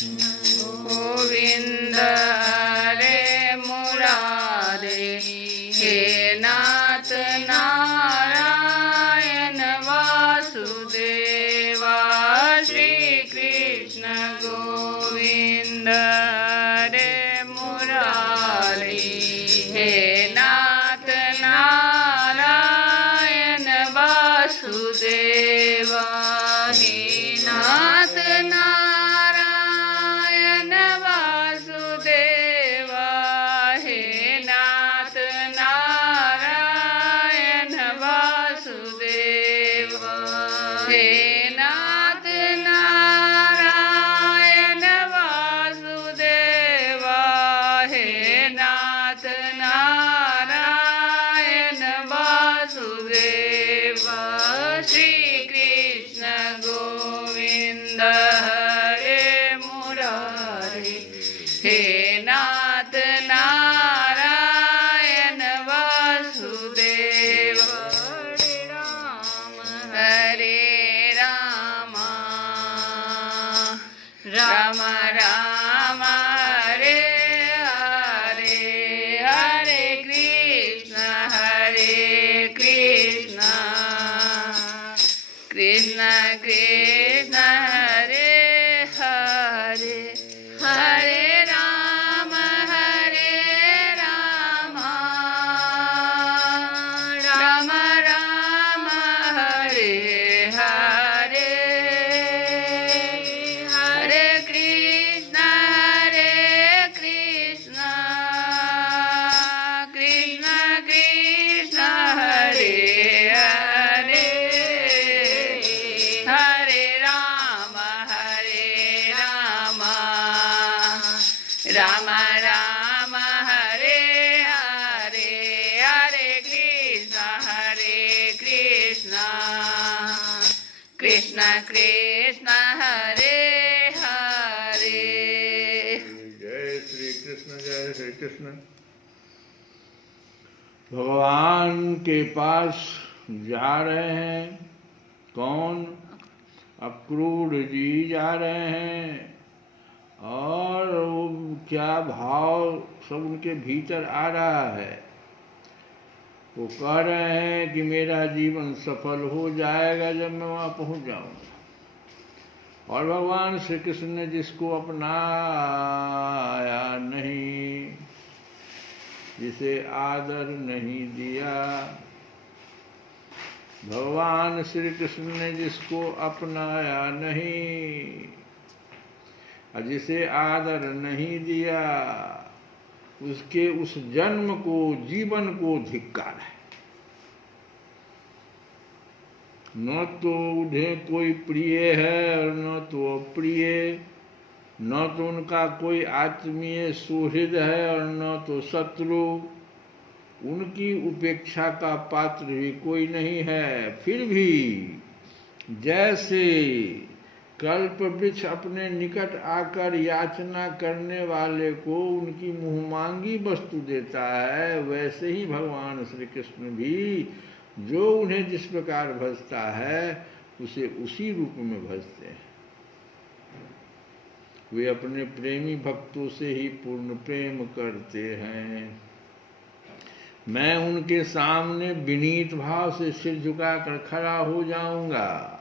गोविंद हरे मुरारे, हे नाथ नारायण वासुदेवा। श्री कृष्ण गोविंद हरे मुरारे, हे नाथ नारायण वासुदेवा। हे नाथ नारायण वासुदेवा, हे नाथ नारायण वासुदेवा। हे नाथ नारायण वासुदेवा, हे नाथ नारायण वासुदेवा। श्री कृष्ण गोविंद हरे मुरारे, हे नाथ नारायण वासुदेवा। हरे राम, राम राम हरे हरे, हरे कृष्ण कृष्ण कृष्ण हरे हरे, हरे राम राम राम हरे हरे, हरे कृष्ण कृष्ण कृष्ण हरे हरे, हरे राम राम राम हरे हरे, हरे कृष्ण कृष्ण कृष्ण हरे हरे। जय श्री कृष्ण। भगवान के पास जा रहे हैं। कौन? अक्रूर जी जा रहे हैं। और वो क्या भाव सब उनके भीतर आ रहा है। वो कह रहे हैं कि मेरा जीवन सफल हो जाएगा जब मैं वहाँ पहुँच जाऊँगा। और भगवान श्री कृष्ण ने जिसको अपनाया नहीं, जिसे आदर नहीं दिया, भगवान श्री कृष्ण ने जिसको अपनाया नहीं और जिसे आदर नहीं दिया, उसके उस जन्म को, जीवन को धिक्कार है। न तो उन्हें कोई प्रिय है और न तो अप्रिय, न तो उनका कोई आत्मीय सुहृद है और न तो शत्रु। उनकी उपेक्षा का पात्र भी कोई नहीं है। फिर भी जैसे कल्प वृक्ष अपने निकट आकर याचना करने वाले को उनकी मुँहमांगी वस्तु देता है, वैसे ही भगवान श्री कृष्ण भी जो उन्हें जिस प्रकार भजता है उसे उसी रूप में भजते हैं। वे अपने प्रेमी भक्तों से ही पूर्ण प्रेम करते हैं। मैं उनके सामने विनीत भाव से सिर झुकाकर खड़ा हो जाऊंगा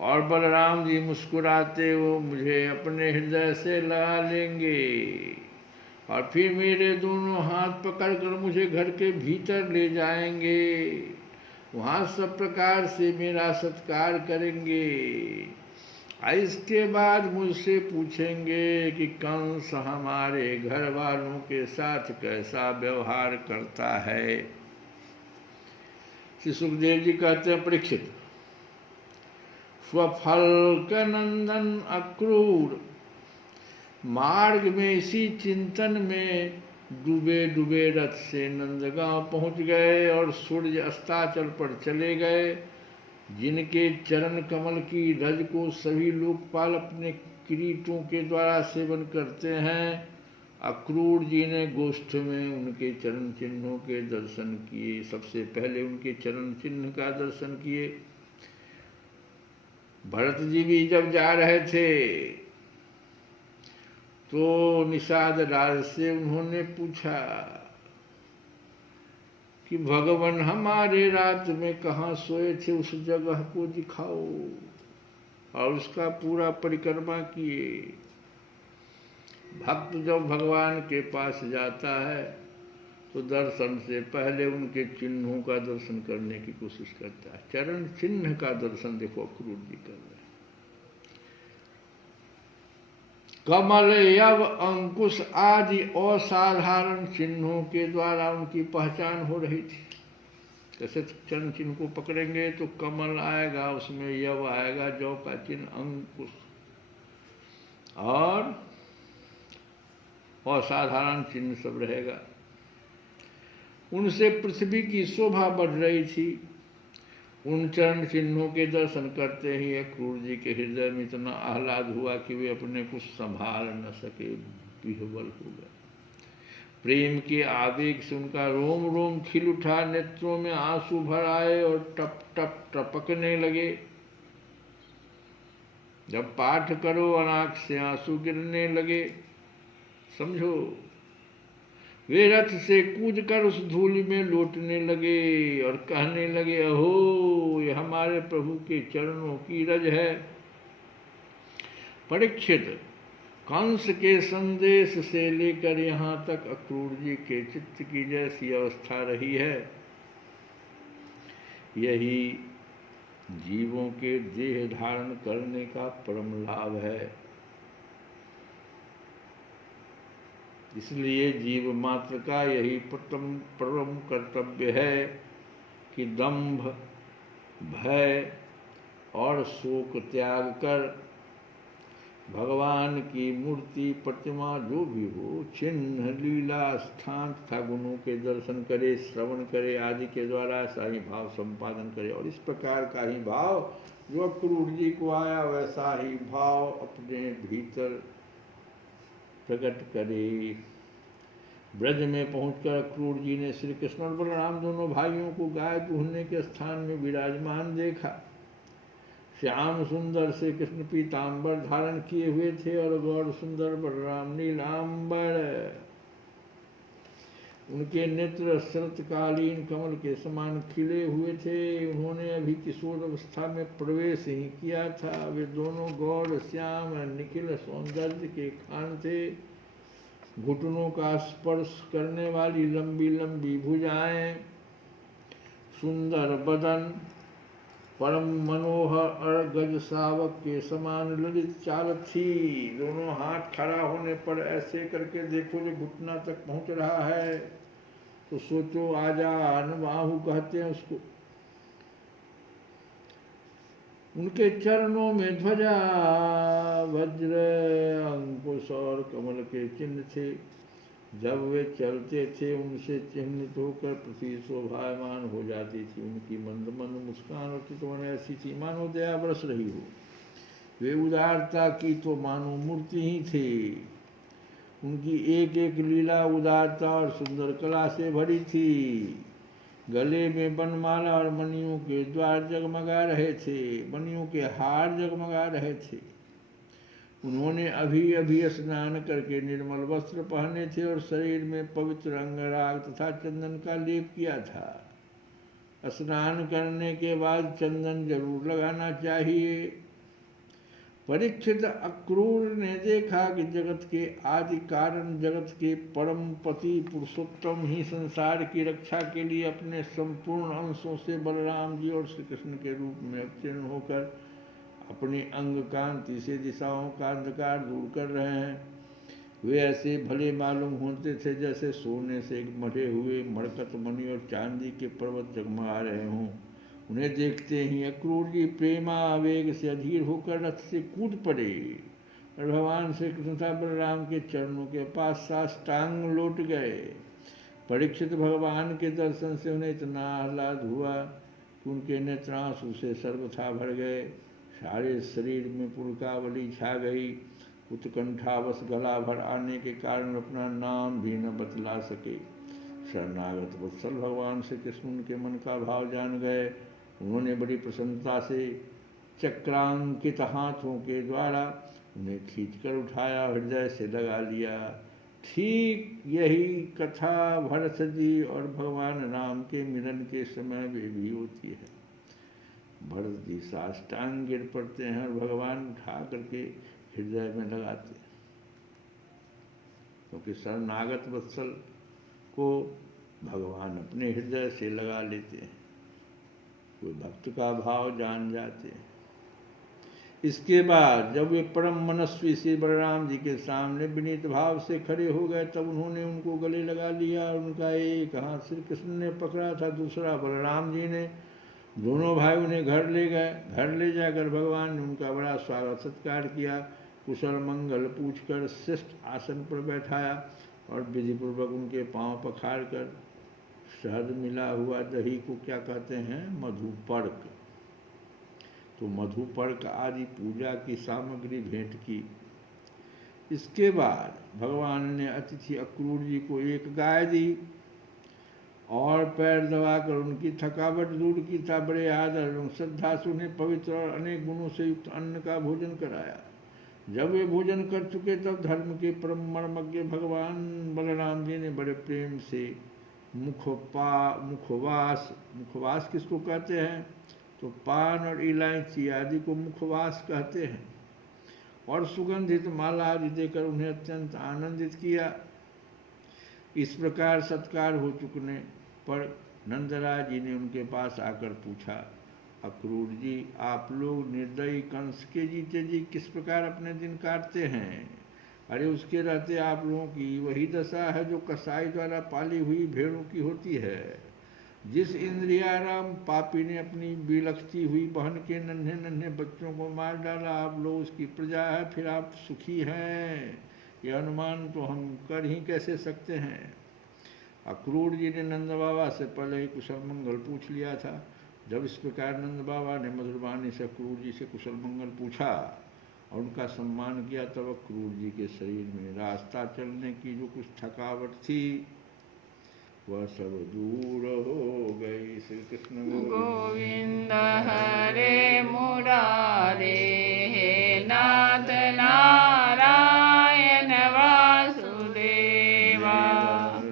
और बलराम जी मुस्कुराते वो मुझे अपने हृदय से लगा लेंगे और फिर मेरे दोनों हाथ पकड़कर मुझे घर के भीतर ले जाएंगे। वहाँ सब प्रकार से मेरा सत्कार करेंगे। इसके बाद मुझसे पूछेंगे कि कंस हमारे घर वालों के साथ कैसा व्यवहार करता है। श्री सुखदेव जी कहते हैं, परीक्षित, स्वफल का नंदन अक्रूर मार्ग में इसी चिंतन में डूबे डूबे रथ से नंदगांव पहुंच गए और सूर्य अस्ताचल पर चले गए। जिनके चरण कमल की रज को सभी लोकपाल अपने किरीटों के द्वारा सेवन करते हैं, अक्रूर जी ने गोष्ठ में उनके चरण चिन्हों के दर्शन किए। सबसे पहले उनके चरण चिन्ह का दर्शन किए। भरत जी भी जब जा रहे थे तो निषाद राज से उन्होंने पूछा कि भगवान हमारे रात में कहाँ सोए थे, उस जगह को दिखाओ। और उसका पूरा परिक्रमा किए। भक्त जब भगवान के पास जाता है तो दर्शन से पहले उनके चिन्हों का दर्शन करने की कोशिश करता है। चरण चिन्ह का दर्शन देखो अक्रूर जी कर रहे हैं। कमल यव अंकुश आदि असाधारण चिन्हों के द्वारा उनकी पहचान हो रही थी। जैसे चरण चिन्ह को पकड़ेंगे तो कमल आएगा, उसमें यव आएगा, जौ का चिन्ह, अंकुश और असाधारण चिन्ह सब रहेगा। उनसे पृथ्वी की शोभा बढ़ रही थी। उन चरण चिन्हों के दर्शन करते ही अक्रूर जी के हृदय में इतना आह्लाद हुआ कि वे अपने को संभाल न सके, विह्वल हो गए। प्रेम के आवेग से उनका रोम रोम खिल उठा, नेत्रों में आंसू भर आए और टप टप टपकने लगे। जब पाठ करो और आंख से आंसू गिरने लगे, समझो वे रथ से कूदकर उस धूलि में लौटने लगे और कहने लगे, अहो ये हमारे प्रभु के चरणों की रज है। परीक्षित, कंस के संदेश से लेकर यहाँ तक अक्रूर जी के चित्त की जैसी अवस्था रही है, यही जीवों के देह धारण करने का परम लाभ है। इसलिए जीव मात्र का यही परम कर्तव्य है कि दंभ, भय और शोक त्याग कर भगवान की मूर्ति, प्रतिमा जो भी हो, चिन्ह, लीला, स्थान तथा गुणों के दर्शन करे, श्रवण करे आदि के द्वारा ऐसा ही भाव संपादन करे। और इस प्रकार का ही भाव जो अक्रूर जी को आया, वैसा ही भाव अपने भीतर प्रकट करे। ब्रज में पहुंचकर अक्रूर जी ने श्री कृष्ण और बलराम दोनों भाइयों को गाय दूहने के स्थान में विराजमान देखा। श्याम सुंदर से कृष्ण पीताम्बर धारण किए हुए थे और गौर सुंदर बलराम नीलांबर। उनके नेत्र शरतकालीन कमल के समान खिले हुए थे। उन्होंने अभी किशोर अवस्था में प्रवेश ही किया था। वे दोनों गौर श्याम निखिल सौंदर्य के खान थे। घुटनों का स्पर्श करने वाली लंबी लंबी भुजाएं, सुंदर बदन, परम मनोहर और गज शावक के समान ललित चाल थी। दोनों हाथ खड़ा होने पर ऐसे करके देखो जो घुटना तक पहुंच रहा है, तो सोचो आजान बाहु कहते हैं उसको। उनके चरणों में ध्वजा, वज्र, अंकुश और कमल के चिन्ह थे। जब वे चलते थे उनसे चिन्हित होकर पृथ्वी शोभायमान हो जाती थी। उनकी मंद मंद मुस्कान और चितवन ऐसी थी मानो दया बरस रही हो। वे उदारता की तो मानो मूर्ति ही थे। उनकी एक एक लीला उदारता और सुंदर कला से भरी थी। गले में बनमाला और मणियों के द्वार जगमगा रहे थे, मणियों के हार जगमगा रहे थे। उन्होंने अभी अभी स्नान करके निर्मल वस्त्र पहने थे और शरीर में पवित्र अंगराग तथा चंदन का लेप किया था। स्नान करने के बाद चंदन जरूर लगाना चाहिए। परीक्षित, अक्रूर ने देखा कि जगत के आदि कारण, जगत के परम पति पुरुषोत्तम ही संसार की रक्षा के लिए अपने संपूर्ण अंशों से बलराम जी और श्री कृष्ण के रूप में अवतीर्ण होकर अपनी अंग कांति से दिशाओं का अंधकार दूर कर रहे हैं। वे ऐसे भले मालूम होते थे जैसे सोने से मढ़े हुए मरकत मणि और चांदी के पर्वत जगमगा रहे हों। उन्हें देखते ही अक्रूर जी प्रेमावेग से अधीर होकर रथ से कूद पड़े और भगवान श्री कृष्ण तथा बलराम के चरणों के पास साष्टांग लौट गए। परीक्षित, भगवान के दर्शन से उन्हें इतना आह्लाद हुआ कि उनके नेत्र आंसू से सर्वथा भर गए। सारे शरीर में पुलकावली छा गई। उत्कंठावश गला भर आने के कारण अपना नाम भी न बतला सके। शरणागत वत्सल भगवान श्री कृष्ण उनके मन का भाव जान गए। उन्होंने बड़ी प्रसन्नता से चक्रांकित हाथों के द्वारा उन्हें खींचकर उठाया, हृदय से लगा लिया। ठीक यही कथा भरत जी और भगवान राम के मिलन के समय में भी होती है। भरत जी साष्टांग गिर पड़ते हैं और भगवान उठा करके हृदय में लगाते हैं, क्योंकि शरणागत वत्सल को भगवान अपने हृदय से लगा लेते हैं, कोई भक्त का भाव जान जाते हैं। इसके बाद जब वे परम मनस्वी श्री बलराम जी के सामने विनीत भाव से खड़े हो गए, तब उन्होंने उनको गले लगा लिया और उनका एक हाथ श्री कृष्ण ने पकड़ा था, दूसरा बलराम जी ने। दोनों भाई उन्हें घर ले गए। घर ले जाकर भगवान ने उनका बड़ा स्वागत सत्कार किया, कुशल मंगल पूछकर श्रेष्ठ आसन पर बैठाया और विधिपूर्वक उनके पांव पखाड़ कर शहद मिला हुआ दही को क्या कहते हैं, मधुपर्क, तो मधुपर्क आदि पूजा की सामग्री भेंट की। इसके बाद भगवान ने अतिथि अक्रूर जी को एक गाय दी और पैर दबाकर उनकी थकावट दूर की था। बड़े आदर एवं श्रद्धा से उन्हें पवित्र और अनेक गुणों से युक्त अन्न का भोजन कराया। जब वे भोजन कर चुके तब धर्म के परम मर्मज्ञ भगवान बलराम जी ने बड़े प्रेम से मुखवास किसको कहते हैं, तो पान और इलायची आदि को मुखवास कहते हैं, और सुगंधित माला आदि देकर उन्हें अत्यंत आनंदित किया। इस प्रकार सत्कार हो चुकने पर नंदराज जी ने उनके पास आकर पूछा, अक्रूर जी, आप लोग निर्दयी कंस के जीते जी किस प्रकार अपने दिन काटते हैं? अरे उसके रहते आप लोगों की वही दशा है जो कसाई द्वारा पाली हुई भेड़ों की होती है। जिस इंद्रियाराम पापी ने अपनी बिलखती हुई बहन के नन्हे नन्हे बच्चों को मार डाला, आप लोग उसकी प्रजा है, फिर आप सुखी हैं, यह अनुमान तो हम कर ही कैसे सकते हैं। अक्रूर जी ने नंद बाबा से पहले ही कुशल मंगल पूछ लिया था। जब इस प्रकार नंद बाबा ने मधुरवाणी से अक्रूर जी से कुशल मंगल पूछा और उनका सम्मान किया, तब अक्रूर जी के शरीर में रास्ता चलने की जो कुछ थकावट थी वह सब दूर हो गई। श्री कृष्ण गोविंद हरे